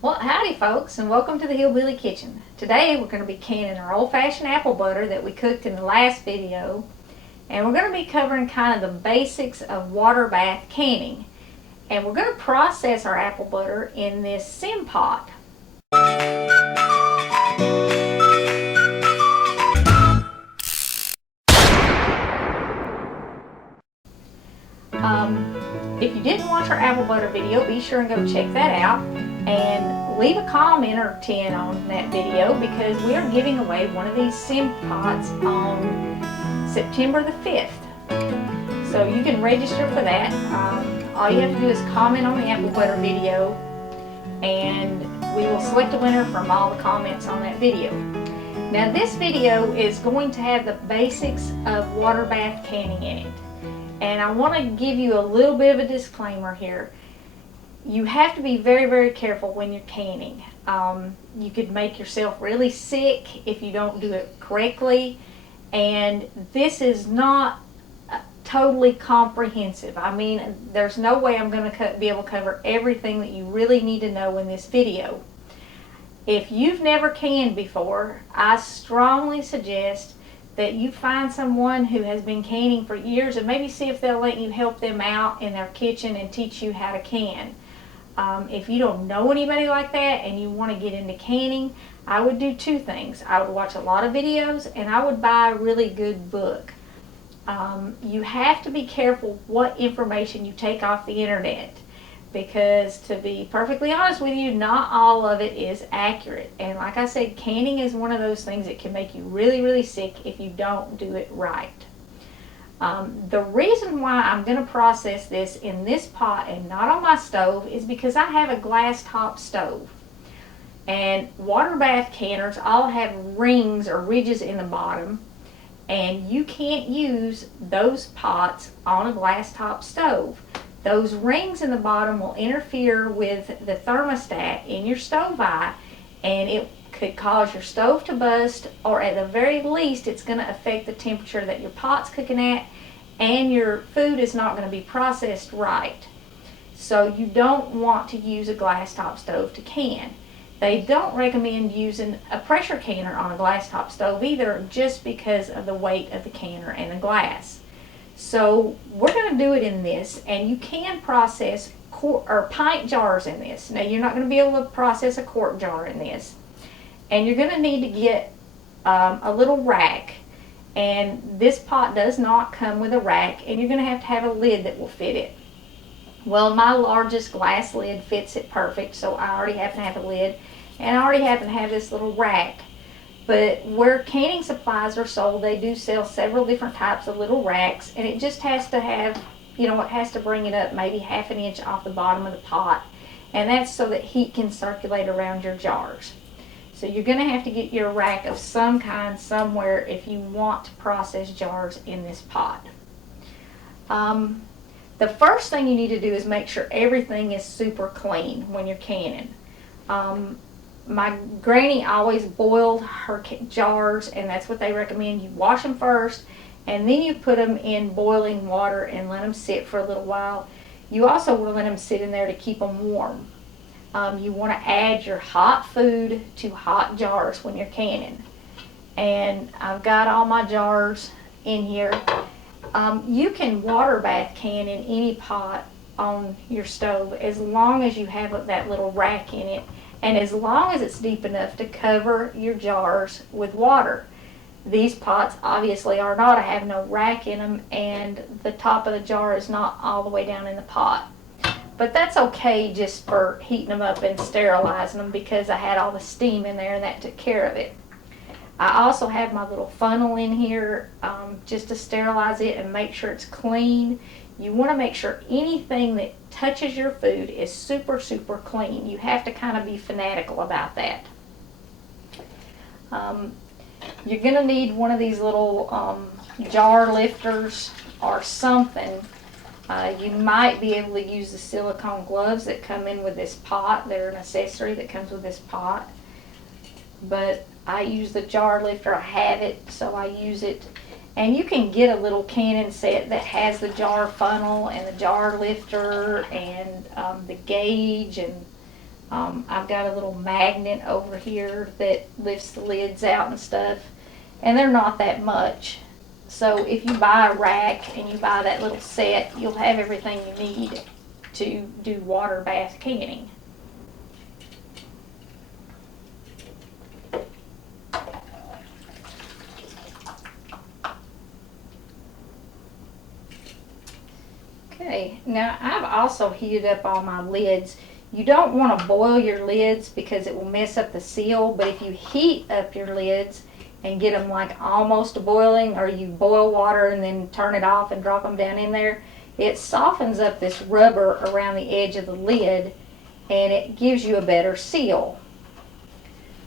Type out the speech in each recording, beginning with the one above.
Well, howdy folks, and welcome to the Hillbilly Kitchen. Today we're going to be canning our old-fashioned apple butter that we cooked in the last video, and we're going to be covering kind of the basics of water bath canning. And we're going to process our apple butter in this Simpot. If you didn't watch our apple butter video, be sure and go check that out and leave a comment or 10 on that video, because we are giving away one of these Simpots on September the 5th. So you can register for that. All you have to do is comment on the apple butter video, and we will select a winner from all the comments on that video. Now this video is going to have the basics of water bath canning in it. And I want to give you a little bit of a disclaimer here. You have to be very, very careful when you're canning. You could make yourself really sick if you don't do it correctly. And this is not totally comprehensive. I mean, there's no way I'm going to be able to cover everything that you really need to know in this video. If you've never canned before, I strongly suggest that you find someone who has been canning for years and maybe see if they'll let you help them out in their kitchen and teach you how to can. If you don't know anybody like that and you want to get into canning, I would do two things. I would watch a lot of videos, and I would buy a really good book. You have to be careful what information you take off the internet, because to be perfectly honest with you, not all of it is accurate. And like I said, canning is one of those things that can make you really, really sick if you don't do it right. The reason why I'm going to process this in this pot and not on my stove is because I have a glass top stove. And water bath canners all have rings or ridges in the bottom, and you can't use those pots on a glass top stove. Those rings in the bottom will interfere with the thermostat in your stove eye, and it could cause your stove to bust, or at the very least it's going to affect the temperature that your pot's cooking at, and your food is not going to be processed right. So you don't want to use a glass top stove to can. They don't recommend using a pressure canner on a glass top stove either, just because of the weight of the canner and the glass. So we're going to do it in this, and you can process quart or pint jars in this. Now you're not going to be able to process a quart jar in this, and you're going to need to get a little rack. And this pot does not come with a rack, and you're going to have a lid that will fit it. Well, my largest glass lid fits it perfect, so I already happen to have a lid, and I already happen to have this little rack. But where canning supplies are sold, they do sell several different types of little racks, and it just has to have, it has to bring it up maybe ½ inch off the bottom of the pot, and that's so that heat can circulate around your jars. So you're going to have to get your rack of some kind somewhere if you want to process jars in this pot. The first thing you need to do is make sure everything is super clean when you're canning. My granny always boiled her jars, and that's what they recommend. You wash them first, and then you put them in boiling water and let them sit for a little while. You also want to let them sit in there to keep them warm. You want to add your hot food to hot jars when you're canning. And I've got all my jars in here. You can water bath can in any pot on your stove as long as you have that little rack in it, and as long as it's deep enough to cover your jars with water. These pots obviously are not. I have no rack in them, and the top of the jar is not all the way down in the pot. But that's okay just for heating them up and sterilizing them, because I had all the steam in there and that took care of it. I also have my little funnel in here just to sterilize it and make sure it's clean. You want to make sure anything that touches your food is super, super clean. You have to kind of be fanatical about that. You're going to need one of these little jar lifters or something. You might be able to use the silicone gloves that come in with this pot. They're an accessory that comes with this pot. But I use the jar lifter. I have it, so I use it. And you can get a little canning set that has the jar funnel and the jar lifter and the gauge and I've got a little magnet over here that lifts the lids out and stuff, and they're not that much. So if you buy a rack and you buy that little set, you'll have everything you need to do water bath canning. Okay, now I've also heated up all my lids. You don't want to boil your lids because it will mess up the seal, but if you heat up your lids and get them like almost boiling, or you boil water and then turn it off and drop them down in there, it softens up this rubber around the edge of the lid and it gives you a better seal.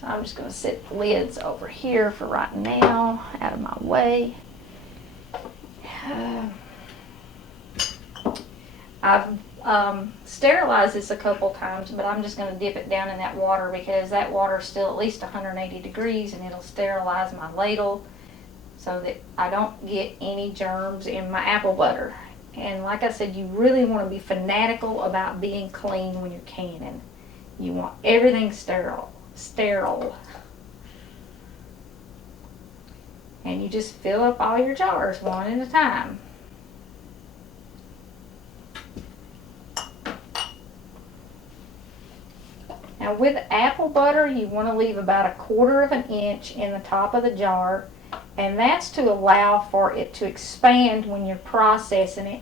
So I'm just going to set the lids over here for right now, out of my way. I've sterilized this a couple times, but I'm just going to dip it down in that water because that water is still at least 180 degrees and it'll sterilize my ladle so that I don't get any germs in my apple butter. And like I said, you really want to be fanatical about being clean when you're canning. You want everything sterile. And you just fill up all your jars one at a time. Now with apple butter, you want to leave about 1/4 of an inch in the top of the jar, and that's to allow for it to expand when you're processing it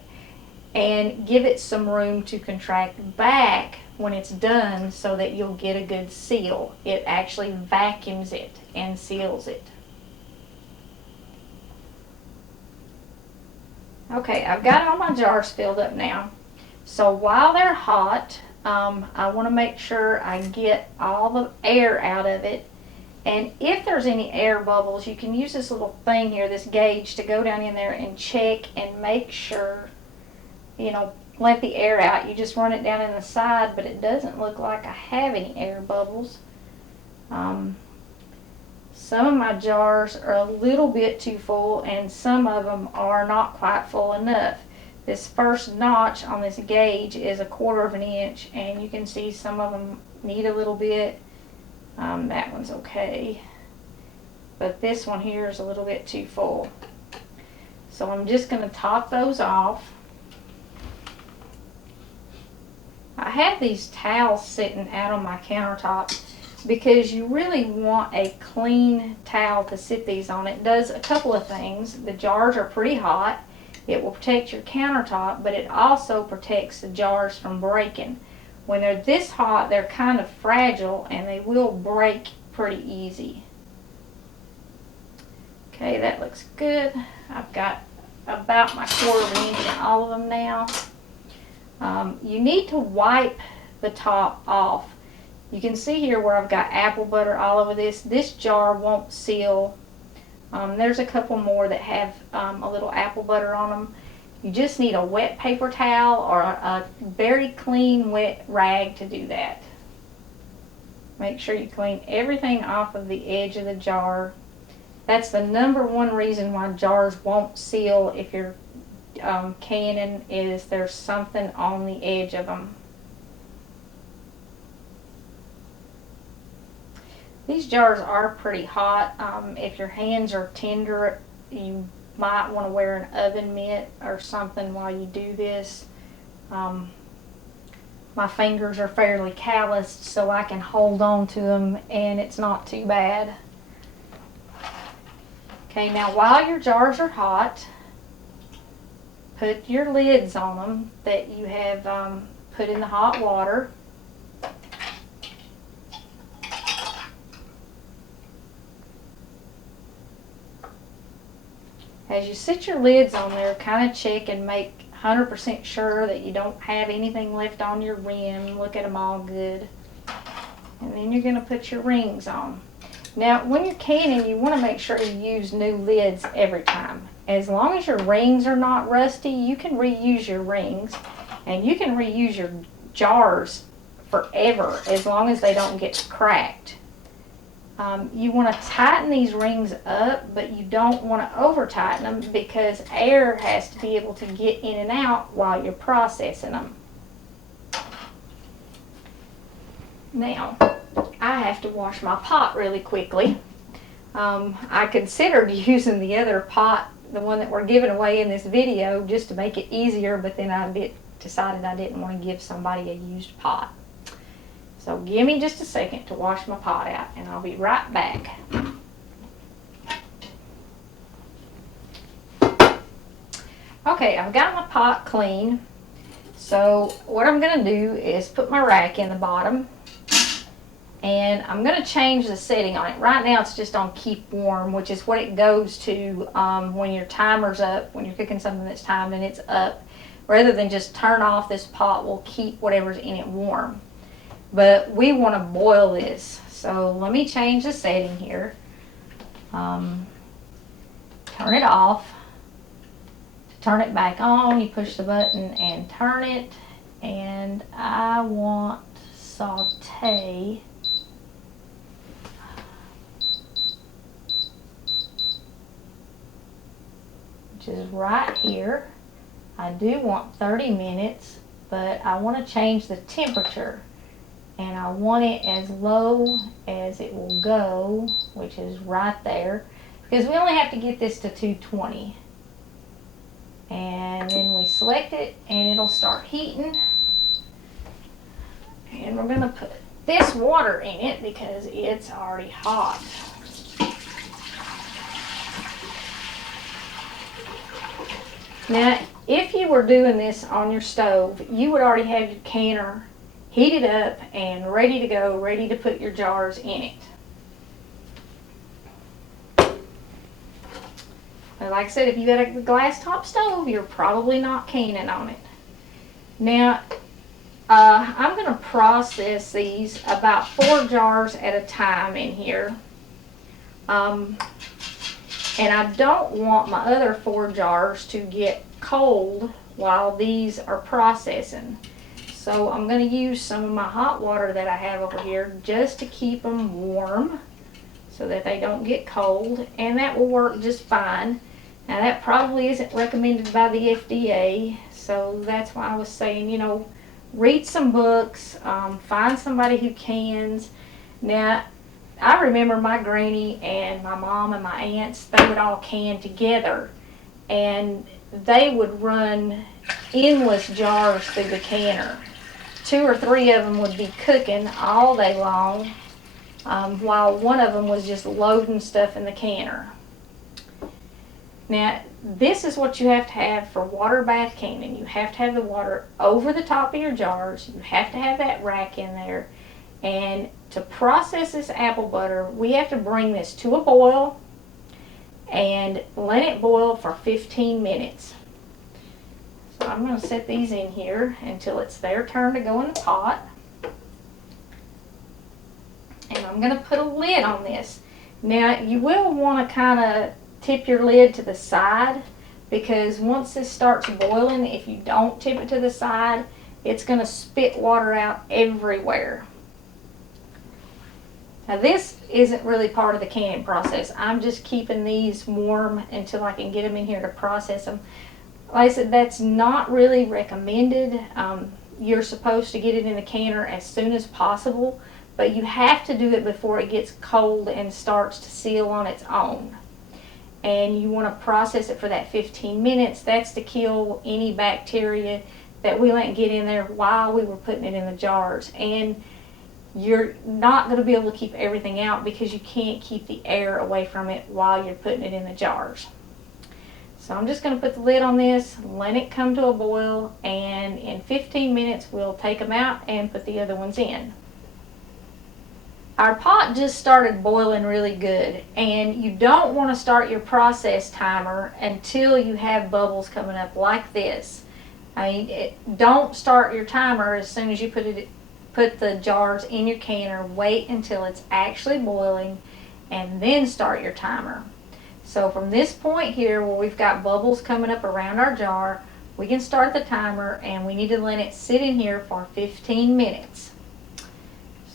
and give it some room to contract back when it's done so that you'll get a good seal. It actually vacuums it and seals it. Okay, I've got all my jars filled up now. So while they're hot, I want to make sure I get all the air out of it. And if there's any air bubbles, you can use this little thing here, this gauge, to go down in there and check and make sure, you know, let the air out. You just run it down in the side, but it doesn't look like I have any air bubbles. Some of my jars are a little bit too full and some of them are not quite full enough. This first notch on this gauge is 1/4 of an inch, and you can see some of them need a little bit. That one's okay, but this one here is a little bit too full. So I'm just going to top those off. I have these towels sitting out on my countertop because you really want a clean towel to sit these on. It does a couple of things. The jars are pretty hot. It will protect your countertop, but it also protects the jars from breaking. When they're this hot, they're kind of fragile and they will break pretty easy. Okay, that looks good. I've got about my 1/4 of an inch in all of them now. You need to wipe the top off. You can see here where I've got apple butter all over this. This jar won't seal. There's a couple more that have a little apple butter on them. You just need a wet paper towel or a very clean wet rag to do that. Make sure you clean everything off of the edge of the jar. That's the #1 reason why jars won't seal if you're canning, is there's something on the edge of them. These jars are pretty hot. If your hands are tender, you might want to wear an oven mitt or something while you do this. My fingers are fairly calloused, so I can hold on to them and it's not too bad. Okay, now while your jars are hot, put your lids on them that you have put in the hot water. As you sit your lids on there, kind of check and make 100% sure that you don't have anything left on your rim. Look at them all good. And then you're going to put your rings on. Now, when you're canning, you want to make sure you use new lids every time. As long as your rings are not rusty, you can reuse your rings. And you can reuse your jars forever as long as they don't get cracked. You want to tighten these rings up, but you don't want to over tighten them because air has to be able to get in and out while you're processing them. Now, I have to wash my pot really quickly. I considered using the other pot, the one that we're giving away in this video, just to make it easier, but then I decided I didn't want to give somebody a used pot. So give me just a second to wash my pot out, and I'll be right back. Okay, I've got my pot clean. So what I'm going to do is put my rack in the bottom, and I'm going to change the setting on it. Right now it's just on keep warm, which is what it goes to when your timer's up, when you're cooking something that's timed and it's up. Rather than just turn off, this pot will keep whatever's in it warm. But we want to boil this. So let me change the setting here. Turn it off. Turn it back on, you push the button and turn it, and I want saute, which is right here. I do want 30 minutes, but I want to change the temperature, and I want it as low as it will go, which is right there, because we only have to get this to 220. And then we select it and it'll start heating. And we're going to put this water in it because it's already hot. Now, if you were doing this on your stove, you would already have your canner heated up and ready to go, ready to put your jars in it. Like I said, if you got a glass top stove, you're probably not canning on it. Now, I'm going to process these about 4 jars at a time in here. And I don't want my other 4 jars to get cold while these are processing. So I'm going to use some of my hot water that I have over here just to keep them warm so that they don't get cold, and that will work just fine. Now that probably isn't recommended by the FDA, so that's why I was saying, you know, read some books, find somebody who cans. Now, I remember my granny and my mom and my aunts, they would all can together, and they would run endless jars through the canner. 2 or 3 of them would be cooking all day long, while one of them was just loading stuff in the canner. Now, this is what you have to have for water bath canning. You have to have the water over the top of your jars. You have to have that rack in there. And to process this apple butter, we have to bring this to a boil and let it boil for 15 minutes. So I'm going to set these in here until it's their turn to go in the pot. And I'm going to put a lid on this. Now, you will want to kind of tip your lid to the side, because once this starts boiling, if you don't tip it to the side, it's going to spit water out everywhere. Now this isn't really part of the canning process. I'm just keeping these warm until I can get them in here to process them. Like I said, that's not really recommended. You're supposed to get it in the canner as soon as possible, but you have to do it before it gets cold and starts to seal on its own. And you want to process it for that 15 minutes. That's to kill any bacteria that we let get in there while we were putting it in the jars. And you're not going to be able to keep everything out because you can't keep the air away from it while you're putting it in the jars. So I'm just going to put the lid on this, let it come to a boil, and in 15 minutes we'll take them out and put the other ones in. Our pot just started boiling really good, and you don't want to start your process timer until you have bubbles coming up like this. I mean, don't start your timer as soon as you put the jars in your canner. Wait until it's actually boiling and then start your timer. So from this point here where we've got bubbles coming up around our jar, we can start the timer, and we need to let it sit in here for 15 minutes.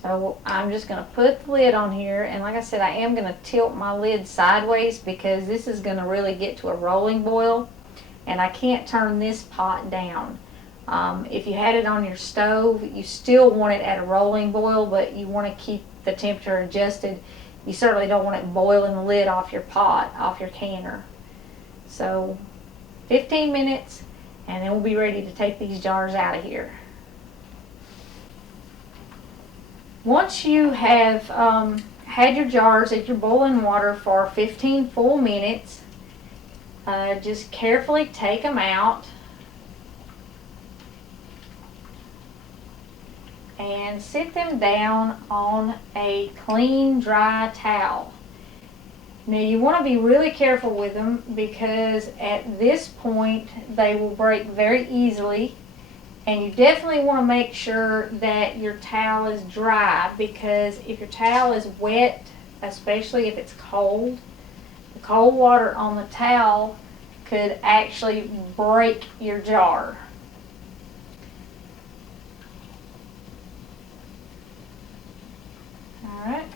So I'm just going to put the lid on here, and like I said, I am going to tilt my lid sideways because this is going to really get to a rolling boil, and I can't turn this pot down. If you had it on your stove, you still want it at a rolling boil, but you want to keep the temperature adjusted. You certainly don't want it boiling the lid off your pot, off your canner. So 15 minutes, and then we'll be ready to take these jars out of here. Once you have had your jars at your boiling water for 15 full minutes, just carefully take them out and sit them down on a clean, dry towel. Now you want to be really careful with them because at this point they will break very easily, and you definitely want to make sure that your towel is dry, because if your towel is wet, especially if it's cold, the cold water on the towel could actually break your jar. Alright,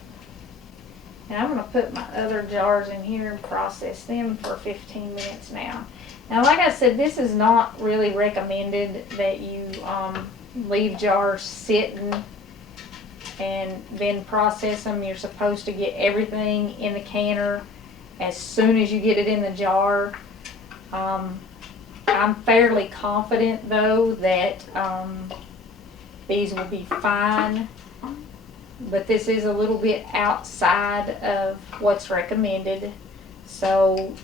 and I'm going to put my other jars in here and process them for 15 minutes now. Now, like I said, this is not really recommended that you leave jars sitting and then process them. You're supposed to get everything in the canner as soon as you get it in the jar. I'm fairly confident, though, that these will be fine. But this is a little bit outside of what's recommended, so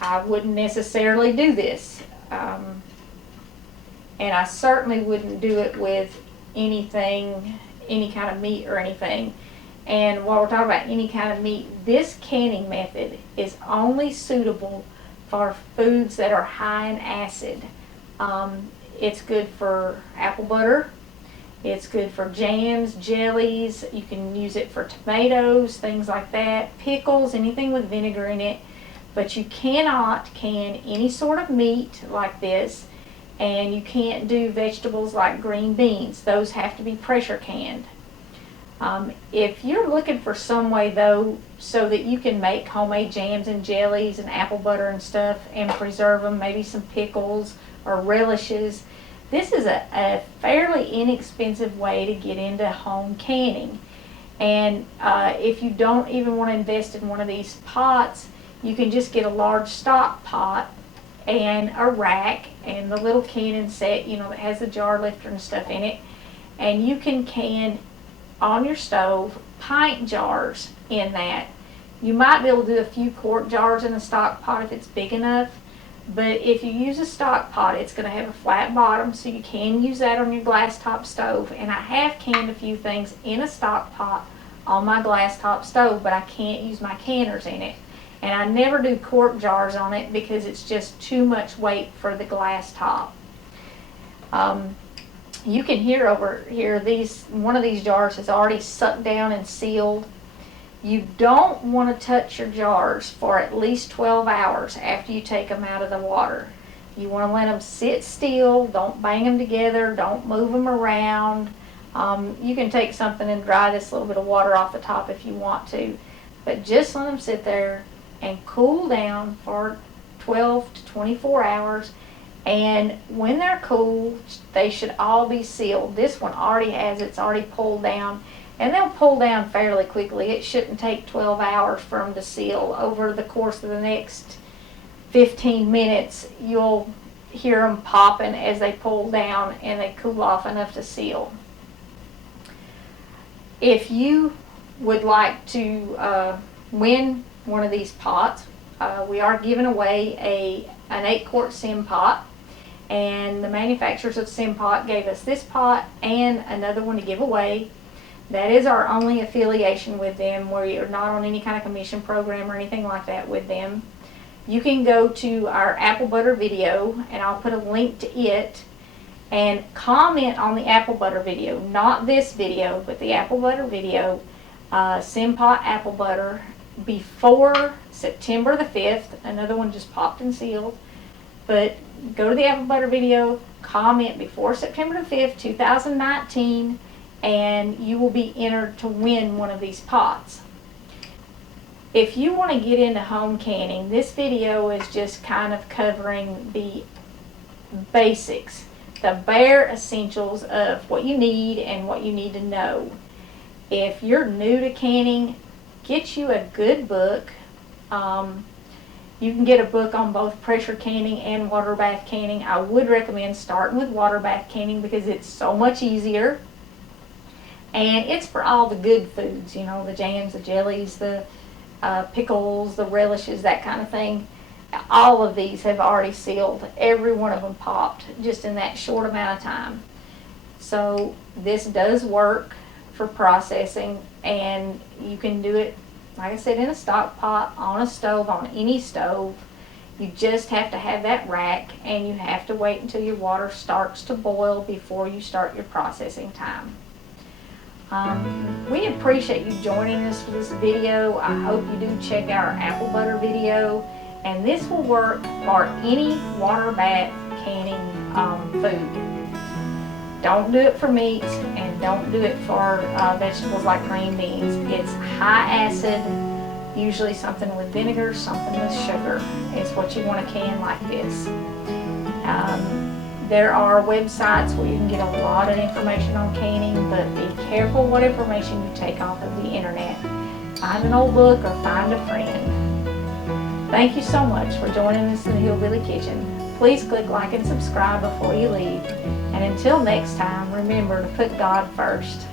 I wouldn't necessarily do this. And I certainly wouldn't do it with anything, any kind of meat or anything. And while we're talking about any kind of meat, this canning method is only suitable for foods that are high in acid. It's good for apple butter. It's good for jams, jellies. You can use it for tomatoes, things like that, pickles, anything with vinegar in it. But you cannot can any sort of meat like this, and you can't do vegetables like green beans. Those have to be pressure canned. If you're looking for some way, though, so that you can make homemade jams and jellies and apple butter and stuff and preserve them, maybe some pickles or relishes, this is a fairly inexpensive way to get into home canning. And if you don't even want to invest in one of these pots, you can just get a large stock pot and a rack and the little canning set, you know, that has the jar lifter and stuff in it. And you can can on your stove pint jars in that. You might be able to do a few quart jars in a stock pot if it's big enough. But if you use a stock pot, it's going to have a flat bottom, so you can use that on your glass top stove. And I have canned a few things in a stock pot on my glass top stove, but I can't use my canners in it. And I never do quart jars on it because it's just too much weight for the glass top. You can hear over here, one of these jars is already sucked down and sealed. You don't want to touch your jars for at least 12 hours after you take them out of the water. You want to let them sit still. Don't bang them together. Don't move them around. You can take something and dry this little bit of water off the top if you want to. But just let them sit there and cool down for 12 to 24 hours. And when they're cool, they should all be sealed. This one already has, it's already pulled down. And they'll pull down fairly quickly. It shouldn't take 12 hours for them to seal. Over the course of the next 15 minutes, you'll hear them popping as they pull down and they cool off enough to seal. If you would like to win one of these pots, we are giving away an 8-quart Simpot. And the manufacturers of Simpot gave us this pot and another one to give away. That is our only affiliation with them. We are not on any kind of commission program or anything like that with them. You can go to our apple butter video, and I'll put a link to it, and comment on the apple butter video. Not this video, but the apple butter video, Simpot apple butter, before September the 5th. Another one just popped and sealed. But go to the apple butter video, comment before September the 5th, 2019, and you will be entered to win one of these pots. If you want to get into home canning, this video is just kind of covering the basics. the bare essentials of what you need and what you need to know. If you're new to canning, get you a good book. You can get a book on both pressure canning and water bath canning. I would recommend starting with water bath canning because it's so much easier. And it's for all the good foods, you know, the jams, the jellies, the pickles, the relishes, that kind of thing. All of these have already sealed. Every one of them popped just in that short amount of time. So this does work for processing, and you can do it, like I said, in a stock pot, on a stove, on any stove. You just have to have that rack, and you have to wait until your water starts to boil before you start your processing time. We appreciate you joining us for this video. I hope you do check out our apple butter video, and this will work for any water bath canning food. Don't do it for meats, and don't do it for vegetables like green beans. It's high acid, usually something with vinegar, something with sugar is what you want to can like this. There are websites where you can get a lot of information on canning, but be careful what information you take off of the internet. Find an old book or find a friend. Thank you so much for joining us in the Hillbilly Kitchen. Please click like and subscribe before you leave. And until next time, remember to put God first.